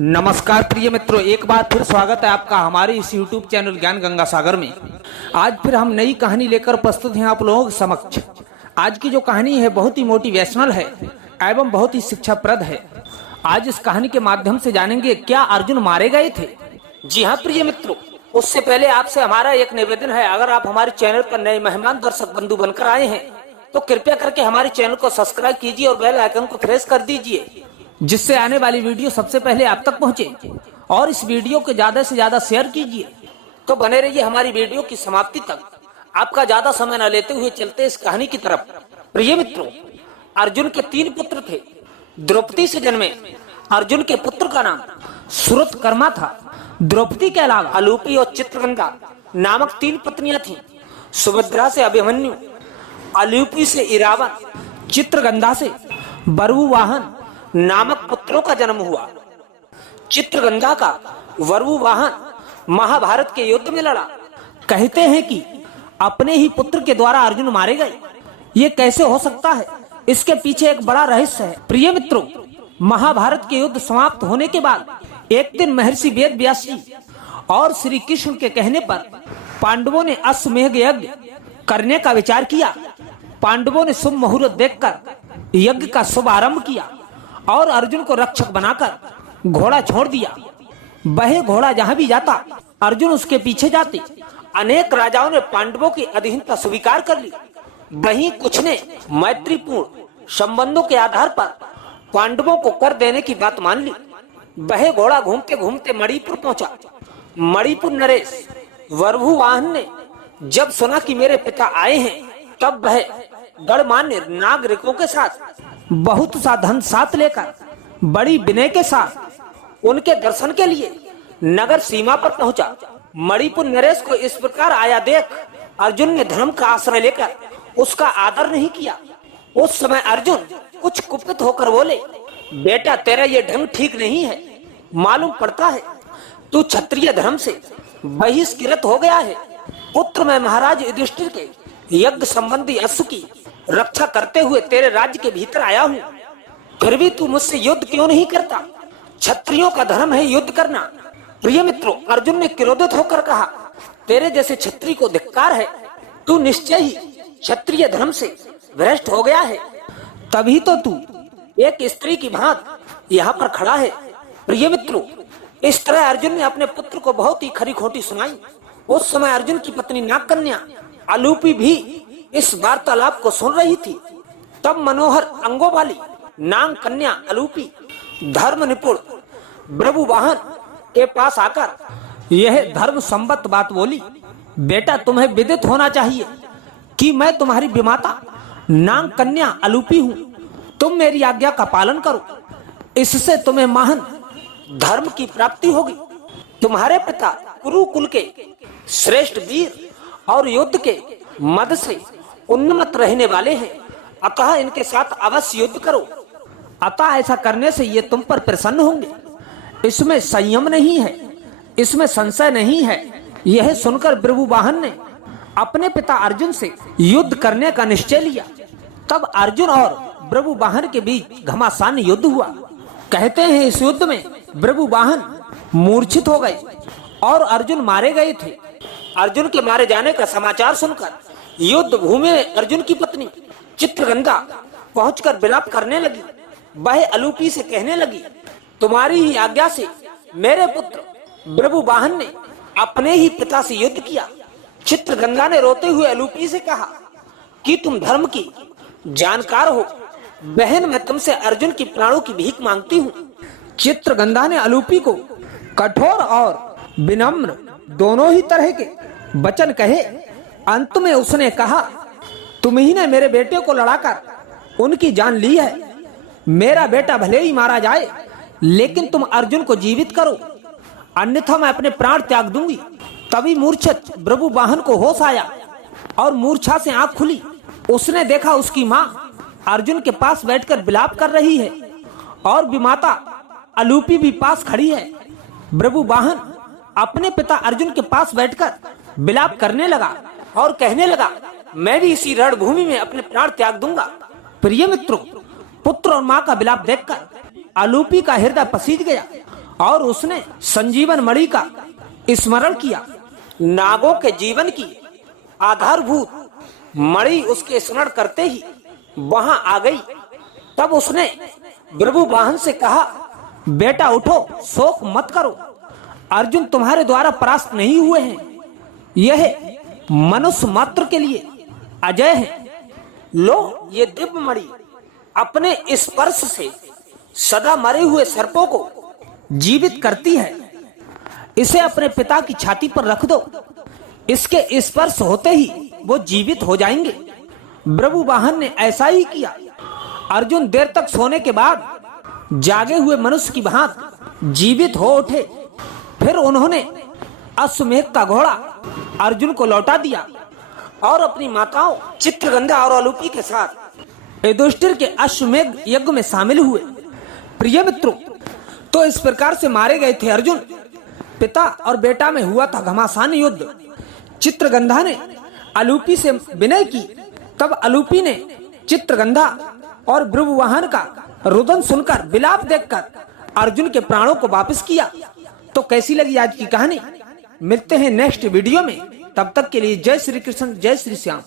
नमस्कार प्रिय मित्रों, एक बार फिर स्वागत है आपका हमारे इस YouTube चैनल ज्ञान गंगा सागर में। आज फिर हम नई कहानी लेकर प्रस्तुत हैं आप लोगों के समक्ष। आज की जो कहानी है बहुत ही मोटिवेशनल है एवं बहुत ही शिक्षाप्रद है। आज इस कहानी के माध्यम से जानेंगे क्या अर्जुन मारे गए थे। जी हाँ प्रिय मित्रों, उससे पहले आपसे हमारा एक निवेदन है, अगर आप हमारे चैनल पर नए मेहमान दर्शक बंधु बनकर आए हैं तो कृपया करके हमारे चैनल को सब्सक्राइब कीजिए और बेल आइकन को प्रेस कर दीजिए, जिससे आने वाली वीडियो सबसे पहले आप तक पहुंचे। और इस वीडियो को ज्यादा से ज्यादा शेयर कीजिए। तो बने रहिए हमारी वीडियो की समाप्ति तक। आपका ज्यादा समय न लेते हुए चलते इस कहानी की तरफ। प्रिय मित्रों, अर्जुन के 3 पुत्र थे। द्रौपदी से जन्मे अर्जुन के पुत्र का नाम सुरथकर्मा था। द्रौपदी के अलावा अलूपी और चित्रगंगा नामक 3 पत्नियां थीं। सुभद्रा से अभिमन्यु, अलूपी से इरावन, चित्रगंधा से बरवुवाहन नामक पुत्रों का जन्म हुआ। चित्रगंधा का बरवुवाहन महाभारत के युद्ध में लड़ा। कहते हैं कि अपने ही पुत्र के द्वारा अर्जुन मारे गए। ये कैसे हो सकता है, इसके पीछे एक बड़ा रहस्य है। प्रिय मित्रों, महाभारत के युद्ध समाप्त होने के बाद एक दिन महर्षि वेद व्यास जी और श्री कृष्ण के कहने पर पांडवों ने अश्वमेध यज्ञ करने का विचार किया। पांडवों ने शुभ मुहूर्त देखकर यज्ञ का शुभारंभ किया और अर्जुन को रक्षक बनाकर घोड़ा छोड़ दिया। वह घोड़ा जहां भी जाता अर्जुन उसके पीछे जाते। अनेक राजाओं ने पांडवों की अधीनता स्वीकार कर ली। वहीं कुछ ने मैत्रीपूर्ण संबंधों के आधार पर पांडवों को कर देने की बात मान ली। वह घोड़ा घूमते घूमते मणिपुर पहुंचा। मणिपुर नरेश बरवुवाहन ने जब सुना कि मेरे पिता आए हैं, तब वह गणमान्य नागरिकों के साथ बहुत सा धन साथ लेकर बड़ी विनय के साथ उनके दर्शन के लिए नगर सीमा पर पहुंचा। मणिपुर नरेश को इस प्रकार आया देख अर्जुन ने धर्म का आश्रय लेकर उसका आदर नहीं किया। उस समय अर्जुन कुछ कुपित होकर बोले, बेटा तेरा ये ढंग ठीक नहीं है। मालूम पड़ता है तू क्षत्रिय धर्म से बहिष्कृत हो गया है। पुत्र मैं महाराज युधिष्ठिर के यज्ञ संबंधी अश्व की रक्षा करते हुए तेरे राज्य के भीतर आया हूँ, फिर भी तू मुझसे युद्ध क्यों नहीं करता? क्षत्रियों का धर्म है युद्ध करना। प्रिय मित्रों, अर्जुन ने क्रोधित होकर कहा, तेरे जैसे क्षत्रिय को धिक्कार है। तू निश्चय ही क्षत्रिय धर्म से भ्रष्ट हो गया है, तभी तो तू एक स्त्री की भांति यहाँ पर खड़ा है। प्रिय मित्रों, इस तरह अर्जुन ने अपने पुत्र को बहुत ही खरी खोटी सुनाई। उस समय अर्जुन की पत्नी नागकन्या अलूपी भी इस वार्तालाप को सुन रही थी। तब मनोहर अंगों वाली नाग कन्या अलूपी धर्म निपुण बरवुवाहन के पास आकर यह धर्म संबत बात बोली, बेटा तुम्हें विदित होना चाहिए कि मैं तुम्हारी विमाता नाग कन्या अलूपी हूँ। तुम मेरी आज्ञा का पालन करो, इससे तुम्हें महान धर्म की प्राप्ति होगी। तुम्हारे पिता कुरुकुल के श्रेष्ठ वीर और युद्ध के मद से उन्नत रहने वाले हैं, अतः इनके साथ अवश्य युद्ध करो। अतः ऐसा करने से ये तुम पर प्रसन्न होंगे। इसमें संयम नहीं है, इसमें संशय नहीं है। यह सुनकर बरवुवाहन ने अपने पिता अर्जुन से युद्ध करने का निश्चय लिया। तब अर्जुन और बरवुवाहन के बीच घमासान युद्ध हुआ। कहते हैं इस युद्ध में बरवुवाहन मूर्छित हो गए और अर्जुन मारे गए थे। अर्जुन के मारे जाने का समाचार सुनकर युद्ध भूमि में अर्जुन की पत्नी चित्रगंधा पहुंचकर विलाप करने लगी। वह अलूपी से कहने लगी, तुम्हारी ही आज्ञा से मेरे पुत्र बरवुवाहन ने अपने ही पिता से युद्ध किया। चित्रगंधा ने रोते हुए अलूपी से कहा कि तुम धर्म की जानकार हो, बहन मैं तुमसे अर्जुन की प्राणों की भीख मांगती हूँ। चित्रगंधा ने अलूपी को कठोर और विनम्र दोनों ही तरह के वचन कहे। अंत में उसने कहा, तुम ही ने मेरे बेटे को लड़ाकर उनकी जान ली है। मेरा बेटा भले ही मारा जाए, लेकिन तुम अर्जुन को जीवित करो, अन्यथा मैं अपने प्राण त्याग दूंगी। तभी मूर्छित बरवुवाहन को होश आया और मूर्छा से आंख खुली। उसने देखा उसकी माँ अर्जुन के पास बैठकर विलाप कर रही है और विमाता अलूपी भी पास खड़ी है। बरवुवाहन अपने पिता अर्जुन के पास बैठकर विलाप करने लगा और कहने लगा, मैं भी इसी रणभूमि में अपने प्राण त्याग दूंगा। प्रिय मित्रों, पुत्र और माँ का विलाप देखकर अलूपी का हृदय पसीज गया और उसने संजीवन मणि का स्मरण किया। नागों के जीवन की आधारभूत मणि उसके स्मरण करते ही वहां आ गई। तब उसने बृहवाहन से कहा, बेटा उठो, शोक मत करो, अर्जुन तुम्हारे द्वारा परास्त नहीं हुए हैं। यह मनुष्य मात्र के लिए अजय है। लो, ये दिव्य मणि अपने स्पर्श से सदा मरे हुए सर्पों को जीवित करती है। इसे अपने पिता की छाती पर रख दो, इसके स्पर्श होते ही वो जीवित हो जाएंगे। बृहवाहन ने ऐसा ही किया। अर्जुन देर तक सोने के बाद जागे हुए मनुष्य की भांति जीवित हो उठे। फिर उन्होंने अश्वमेध का घोड़ा अर्जुन को लौटा दिया और अपनी माताओं चित्रगंधा और अलूपी के साथ युधिष्ठिर के अश्वमेध यज्ञ में शामिल हुए। प्रिय मित्रों, तो इस प्रकार से मारे गए थे अर्जुन। पिता और बेटा में हुआ था घमासान युद्ध। चित्रगंधा ने अलूपी से विनय की। तब अलूपी ने चित्रगंधा और बृहवाहन का रुदन सुनकर, विलाप देखकर अर्जुन के प्राणों को वापस किया। तो कैसी लगी आज की कहानी? मिलते हैं नेक्स्ट वीडियो में। तब तक के लिए जय श्री कृष्ण, जय श्री श्याम।